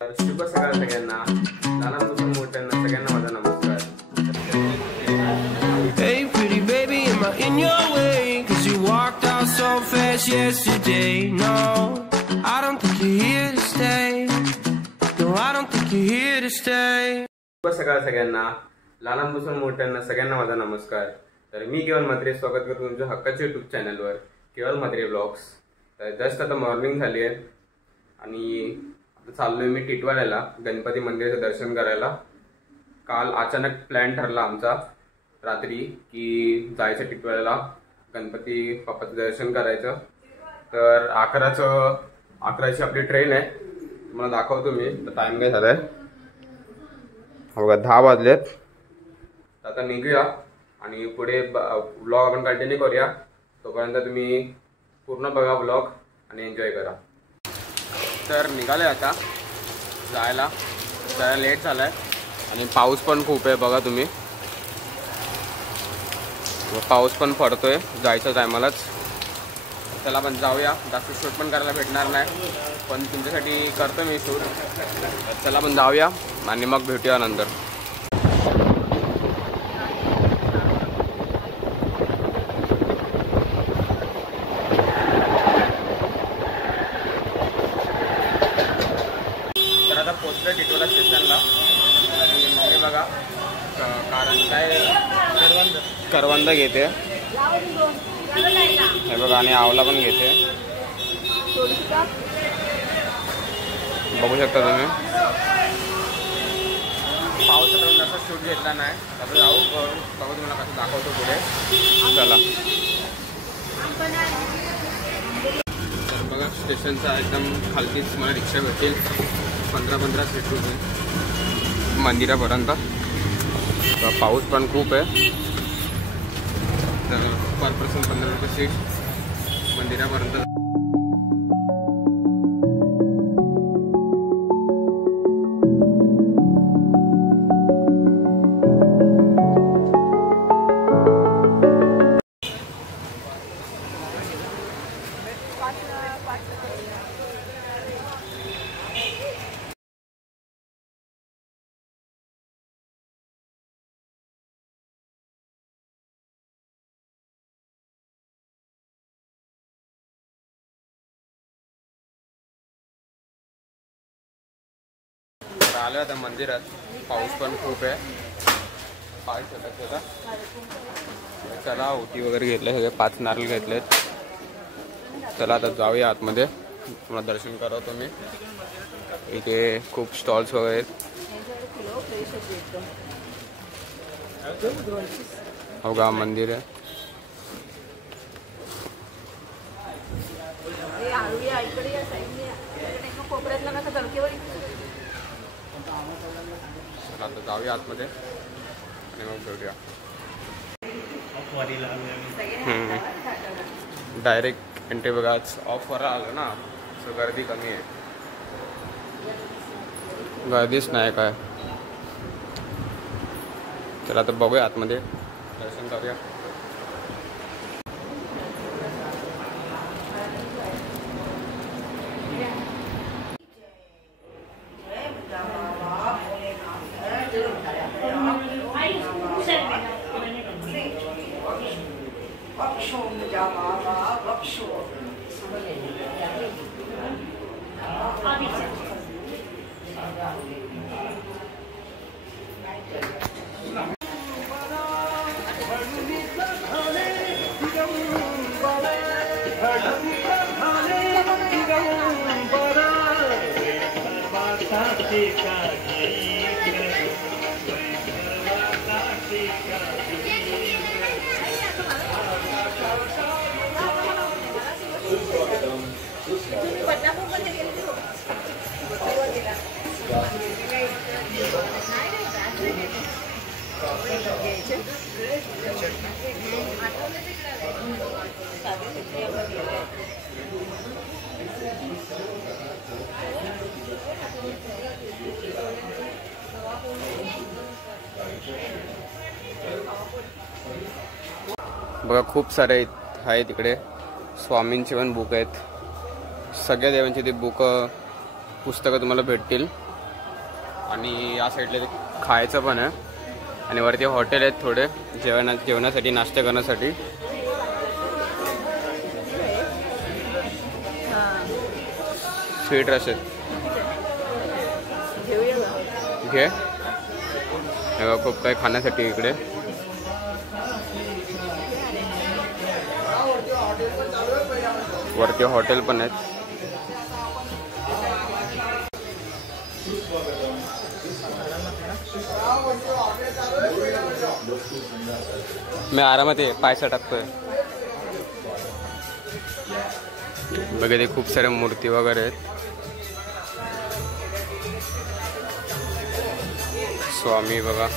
शुभ सकाळ सगळ्यांना. लहानांपासून मोठ्यांना सगळ्यांना माझा नमस्कार. Hey pretty baby, am I in your way? 'Cause you walked out so fast yesterday. No, I don't think you're here to stay. No, I don't think you're here to stay. शुभ सकाळ सगळ्यांना. लहानांपासून मोठ्यांना सगळ्यांना माझा नमस्कार. तर मी केवल म्हात्रे स्वागत करतो तुमच्या हक्काच्या युट्यूब चॅनलवर केवल म्हात्रे ब्लॉग्स. तर जस्ट आता मॉर्निंग झाली आहे आणि चाललोय मी टिटवाळ्याला गणपती मंदिराचं दर्शन करायला. काल अचानक प्लॅन ठरला आमचा रात्री की जायचं टिटवाळ्याला गणपती बाप्पाचं दर्शन करायचं. तर 11ची आपली ट्रेन आहे. तुम्हाला दाखवतो मी. तर टाइम काय झालाय बघा, 10 वाजलेत. आता निघूया आणि पुढे ब्लॉग आपण कंटिन्यू करूया. तोपर्यंत तुम्ही पूर्ण बघा ब्लॉग आणि एन्जॉय करा. तर निघाले आता जायला. जरा लेट झालाय आणि पाऊस पण खूप आहे बघा तुम्ही. पाऊस पण पडतोय जायच्या टायमालाच. चला आपण जाऊया. जास्त शूट पण करायला भेटणार नाही पण तुमच्यासाठी करतो मी शूट. चला आपण जाऊया आणि मग भेटूया नंतर. तर आता पोचलो टिटवाळा स्टेशनला आणि मम्मी बघा कारण काय करवंद घेते हे बघा आणि आवला पण घेते. बघू शकता तुम्ही. पावसात असा शूट घेतला नाही. आता जाऊ बघू तुम्हाला कसं दाखवतो पुढे. चला. तर बघा स्टेशनचा एकदम खालतीच मला रिक्षा भेटेल. 15 सीट होती मंदिरापर्यंत. पाऊस पण खूप आहे. तर पर पर्सन 15 रुपये सीट मंदिरापर्यंत. आलो आता मंदिरात. पाऊस पण खूप आहे. पाय छोटा. चला ओटी वगैरे घेतले सगळे. 5 नारळ घेतलेत. चला आता जाऊया आतमध्ये. तुम्हाला दर्शन करवतो मी. इथे खूप स्टॉल्स वगैरे आहेत. हो का मंदिर आहे. आता जाऊया आतमध्ये आणि मग भेटूया. डायरेक्ट एंट्री बघा. ऑफर आलं ना सो गर्दी कमी आहे. गर्दीच नाही काय. चला आता बघूया आतमध्ये दर्शन करूया. बघा खूप सारे आहेत तिकडे. स्वामींचे पण बुक आहेत. सगळ्या देवांची ती बुक पुस्तकं तुम्हाला भेटतील. आणि या साईडला खायचं पण आहे आणि वरती हॉटेल आहेत थोडे जेवणासाठी नाश्ता करण्यासाठी. स्वीट रस आहेत घे. खूप काही खाण्यासाठी इकडे. वरती हॉटेल पण आहेत. मी आरामात पैसा टाकतोय. बघा ते खूप साऱ्या मूर्ती वगैरे आहेत. स्वामी बघा.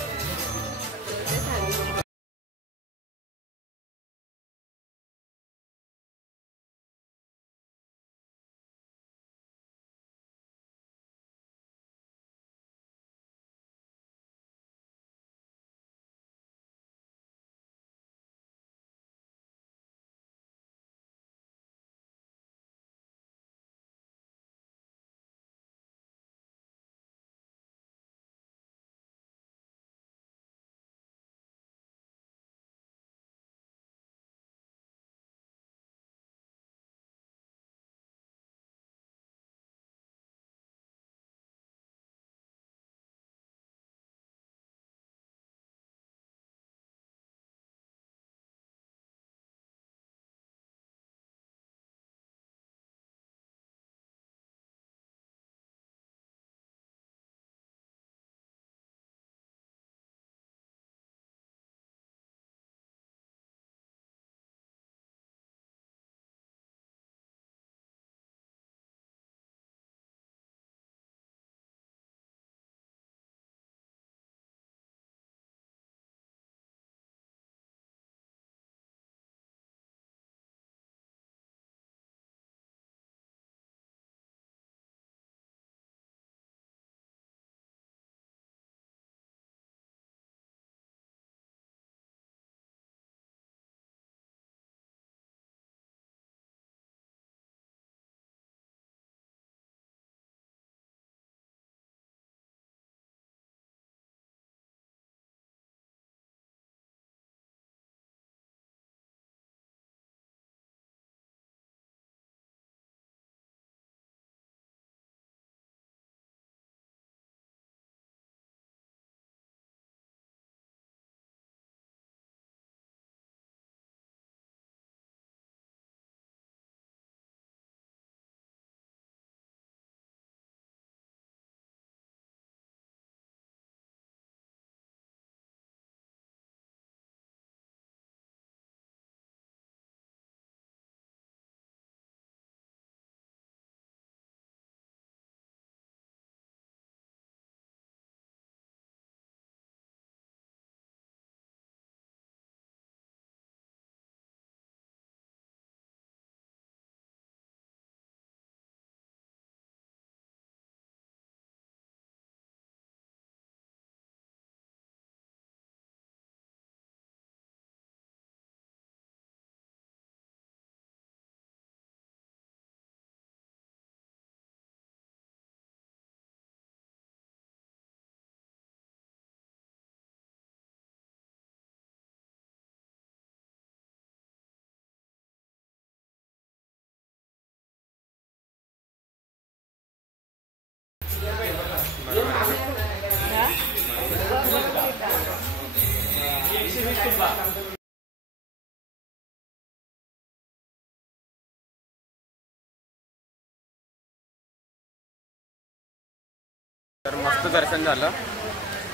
तर मस्त दर्शन झालं.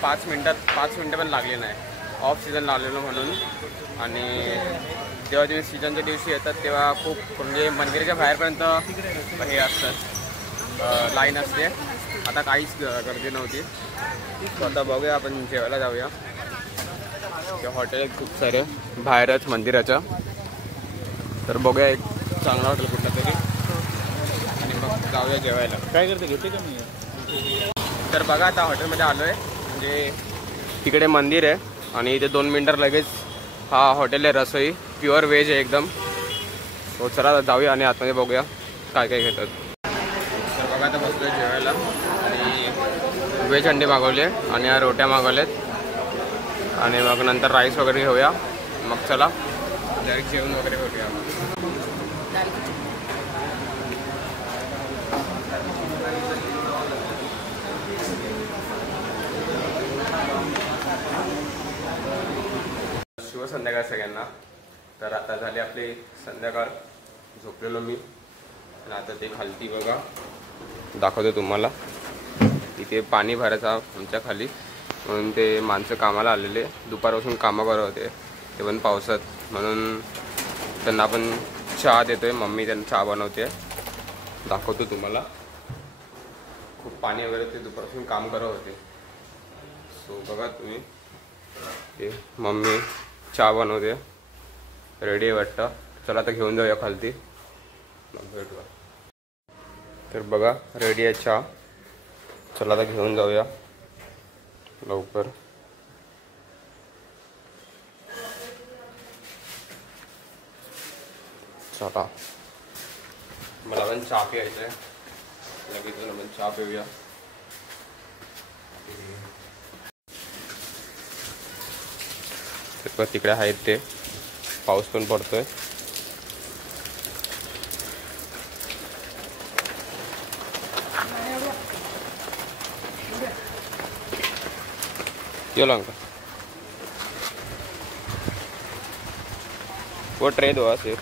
5 मिनटं पण लागली नाही. ऑफ सीझन लावलेलं म्हणून. आणि जेव्हा तुम्ही सीझनच्या दिवशी येतात तेव्हा खूप म्हणजे मंदिराच्या बाहेरपर्यंत हे असतं, लाईन असते. आता काहीच गर्दी नव्हती. तर आता बघूया आपण जेवायला जाऊया. ते हॉटेल आहेत खूप सारे बाहेरच मंदिराच्या. तर बघूया एक चांगला हॉटेल कुठलं तरी आणि मग जाऊया जेवायला. काय करते घेते का मी? तर बघा आता हॉटेलमध्ये आलो आहे. म्हणजे तिकडे मंदिर आहे आणि इथे 2 मिनटं लगेच हा हॉटेल आहे. रसोई प्युअर व्हेज आहे एकदम. तो चला जाऊया आणि आतमध्ये बघूया काय काय घेतात. तर बघा आता बसलो जेवायला आणि व्हेज अंडी मागवली आणि या रोट्या मागवल्यात आणि मग नंतर राईस वगैरे घेऊया. मग चला डायरेक्ट जेवण वगैरे करूया. शुभ संध्याकाळ सगळ्यांना. तर आता झाली आपली संध्याकाळ. झोपलेलो मी आणि आता ते खालती बघा दाखवतो तुम्हाला. इथे पाणी भरायचं आमच्या खाली म्हणून ते माणसं कामाला आलेले. दुपारपासून कामं करत होते ते पण पावसात, म्हणून त्यांना आपण चहा देतोय. मम्मी त्यांना चहा बनवते, दाखवतो तुम्हाला. खूप पाणी वगैरे ते दुपारपासून काम करत होते. सो बघा तुम्ही, ते मम्मी चहा बनवते. रेडी आहे वाटतं. चला आता घेऊन जाऊया खालती, मग भेटूया. तर बघा रेडी आहे चहा. चला आता घेऊन जाऊया लवकर. चला मला पण चहा प्यायचं आहे. लगेच आपण चहा पिऊया. तिकडे आहेत ते, पाऊस पण पडतोय. ये लंका वो ट्रे दो सिर्फ.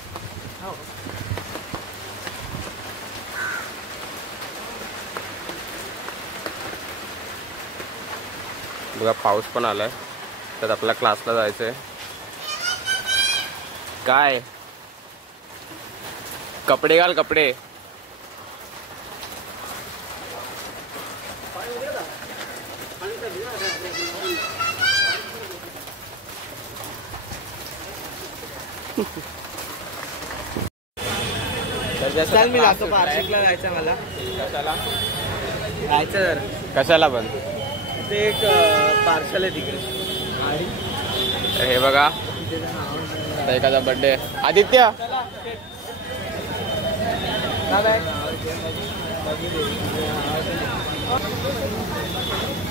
बघा पाऊस पण आलाय. तर आपल्याला क्लासला जायचंय. काय कपडे घाल कपडे. चल मी लागतो पार्शिकला जायचं मला. कशाला जायचं कशाला पण ते एक पार्सल आहे तिकडे. तर हे बघा एखादा बर्थडे. आदित्य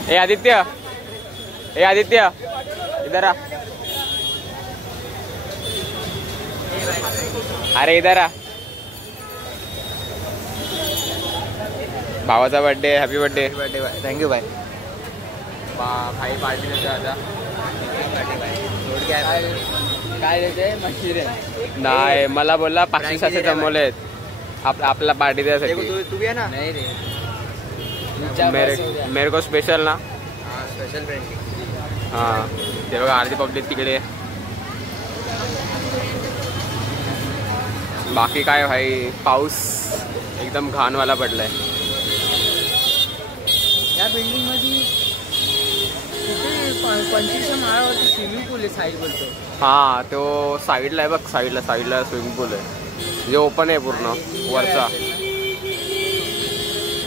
ए आदित्य ए आदित्य इधर आ. अरे इधर आ. भावाचा birthday. Happy birthday. Thank you bye. भाई पार्टी देते आता. काय देते मशीर नाही मला बोलला 500 जमवलेत आपला पार्टी द्यासाठी. तू भी ना. नाही रे मेरे को स्पेशल ना. Special friend. हां ते बघा अर्धी पब्लिक तिकडे. बाकी काय भाई, पाऊस एकदम घाणवाला पडलाय. या बिल्डिंग मध्ये 25 माळावरती स्विमिंग पूल आहे. साईड बोलतो. हा तो साईडला आहे बघ. साईडला स्विमिंग पूल आहे जे ओपन आहे पूर्ण वरचा.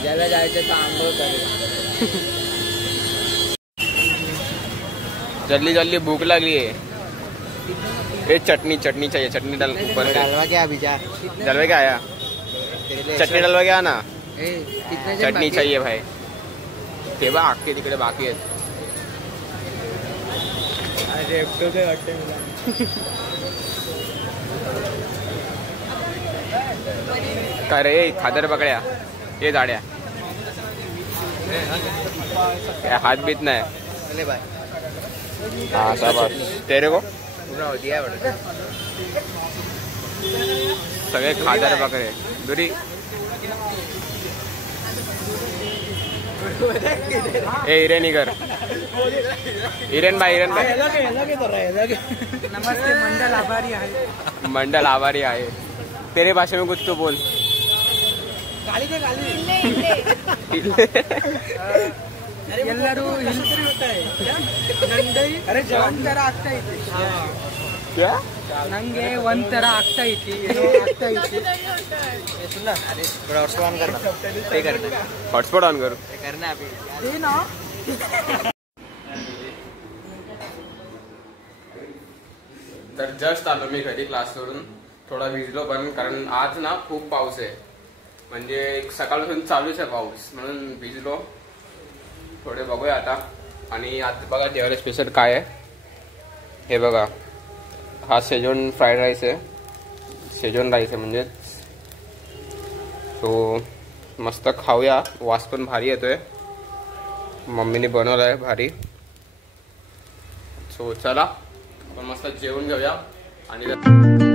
ज्याला जायचं तर आंघोळ करेल. जल्दी भूक लागली है. ये चटनी चाहिए. चटनी डाल ऊपर से. हलवा क्या बीजा. डलवा क्या आया. चटनी डलवा क्या ना. चटनी चाहिए भाई. ते बघ अख्खे तिकडे बाकी आहेत. अरे एकटो काय वाटते मला. काय रे खादर पकड्या. ये जाड्या हात बीत नाही. अरे बाय. हाँ शाबाश तेरे को. पूरा हो दिया बड़ा. सगळे खादर पकडे दुरी. ए हिरेन इगर. हिरेन भाई. नमस्ते मंडल आभारी आहे. मंडल आभारी आहे. तेरे भाषा में कुछ तो बोल. गाली दे गाली. ಎಲ್ಲರೂ ಹಿಂಸರಿ ಹೋಗ್ತಾರೆ. ಅರೆ ಒಂಥರ ಆಗ್ತಾ ಐತಿ. ನಂಗೆ ಒಂಥರ ಆಗ್ತಾ ಐತಿ. हॉटस्पॉट ऑन करू. तर जस्ट आलो मी घरी क्लास करून. थोडा भिजलो पण, कारण आज ना खूप पाऊस आहे. म्हणजे सकाळपासून चालूच आहे पाऊस, म्हणून भिजलो. थोडे बघूया आता. आणि आता बघा जेवायला स्पेशल काय आहे हे बघा. हा शेजवान फ्राईड राईस आहे. शेजवान राईस आहे म्हणजे. सो मस्त खाऊया. वास पण भारी येतोय. मम्मीने बनवलं आहे भारी. सो चला आपण मस्त जेवून घेऊया आणि